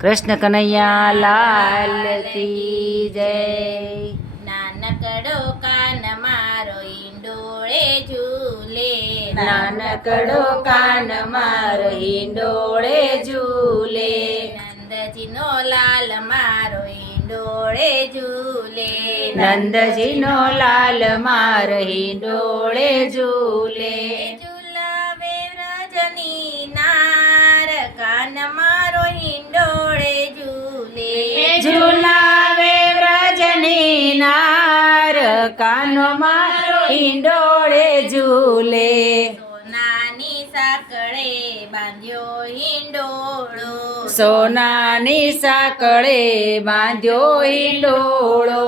કૃષ્ણ કનૈયા લાલ કી જય. નાનકડો કાન મારો ઈંડોળે ઝૂલે, નાનકડો કાન મારો હિંડોળે ઝૂલે, નંદજીનો લાલ મારો ઈંડોળે ઝૂલે, નંદજીનો લાલ માર હિંડોળે ઝૂલે, ઝુલાવે વ્રજની નાર કાન મારો ઈંડોળે ઝૂલે, ઝુલાવે વ્રજની નાર કાનો મારો હિંડોળે ઝૂલે, સોનાની સાંકળે બાંધ્યો હિંડોળો, સોનાની સાંકળે બાંધ્યો હિંડોળો,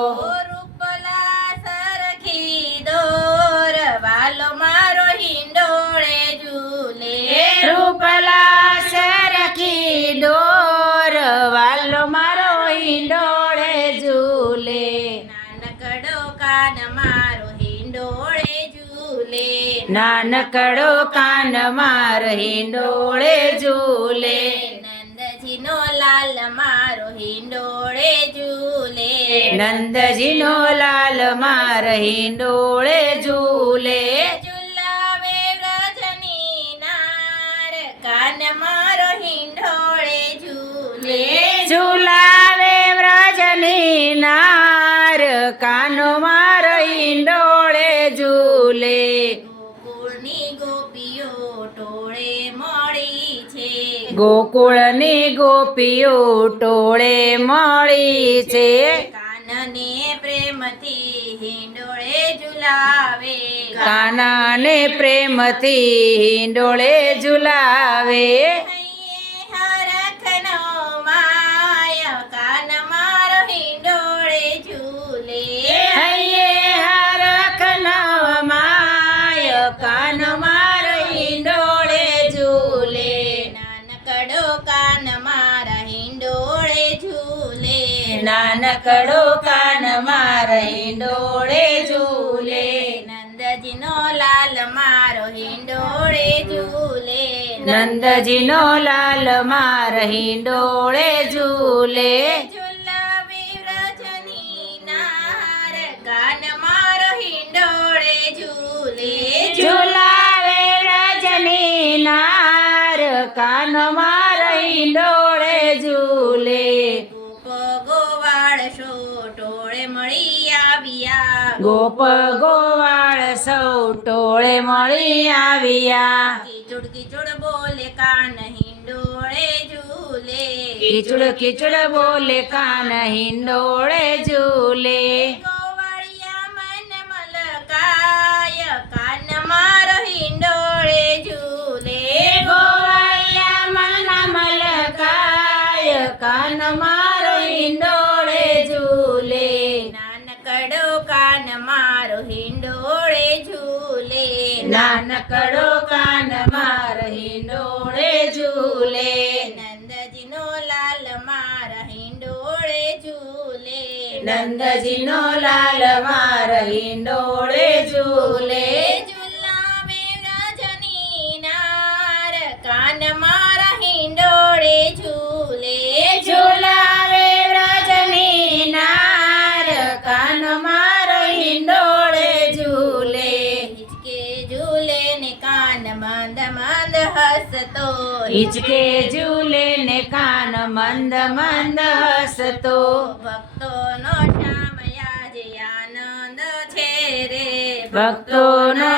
રૂપલા સરખી દોર વાલો મારો હિંડોળે ઝૂલે, રૂપલા સરખી ડોર વાલો મારો હિંડોળે ઝૂલે, નાનકડો કાન મારો હિંડોળે ઝૂલે, નાનકડો કાન માર હિંડોળે ઝૂલે, નંદજીનો લાલ મારો હિંડોળે ઝૂલે, નંદજીનો લાલ માર હિંડોળે ઝૂલે, ઝુલાવે વ્રજની નાર કાન મારો હિંડોળે ઝૂલે, ઝુલાવે વ્રજની નાર કાનો માર હિંડોળે ઝૂલે, ગોકુળની ગોપીઓ ટોળે મળી છે, ગોકુળની ગોપીઓ ટોળે મળી છે, કાનને પ્રેમથી હિંડોળે ઝુલાવે, કાનાને પ્રેમથી હિંડોળે ઝુલાવે, હૈયે હરખનો માય કાન મારો હિંડોળે ઝૂલે, હૈયે હરખ નવમાય કાન માર હિંડોળે ઝૂલે, નાનકડો કાન મારા હિંડોળે ઝૂલે, નાનકડો કાન માર હિંડોળે ઝૂલે, નંદજીનો લાલ મારો હિંડોળે ઝૂલે, નંદજીનો લાલ માર હિંડોળે ઝૂલે, ઝુલાવે વ્રજની નાર કાન મારો હિંડોળે ઝૂલે, ઝુલાવે રજની નાર કાન માર હિંડોળે ઝૂલે, ગોપ ગોવાળ શો ટોળે મળી આવ્યા, ગોપ ગોવાળ સૌ ટોળે મળી આવ્યા, કીચુડ કીચુડ બોલે કાન હિંડોળે ઝૂલે, કીચુડ કીચુડ બોલે કાન હિંડોળે ઝૂલે, ગોવાળિયા મન મલકાય કાન મારો હિંડોળે ઝૂલે, ગોવાળિયા મન મલકાય કાન મારો હિંડોળે ઝૂલે, નાનકડો કાન મારો હિંડોળે ઝૂલે, નાનકડો કાન માર હિંડોળે ઝૂલે, નંદજીનો લાલ મારા હિંડોળે ઝૂલે, નંદજીનો લાલ માર હિંડોળે ઝૂલે, ઝુલાવે વ્રજની નાર કાન મારા હિંડોળે ઝૂલે, ઝુલાવે વ્રજની નાર કાન માર હિંડોળે ઝૂલે, હિચકે ઝૂલે ને કાન મંદ મંદ હસતો, હિચકે ઝૂલે ને કાન મંદ મંદ હસતો, ભક્તોનો શ્યામ આજે આનંદ છે રે, ભક્તોનો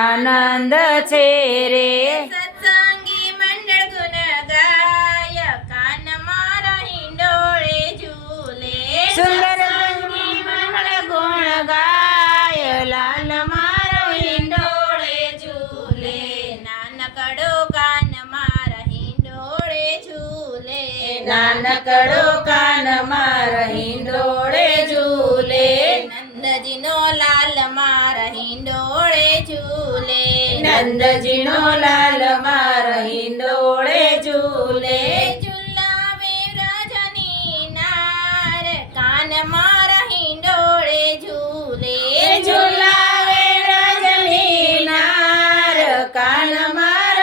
આનંદ છે રે, સત્સંગી મંડળ ગુણ ગાય કાન મારા હિંડોળે ઝૂલે, સુંદર સંગી મંડળ ગુણ ગાય લાલ મારો હિંડોળે ઝૂલે, નાનકડો કાન મારા હિંડોળે ઝૂલે, નાનકડો કાન માર હિંડોળે ઝૂલે, નંદજીનો લાલ મારા હિંડોળે ઝૂલે, નંદજીનો લાલ માર હિંડોળે ઝૂલે,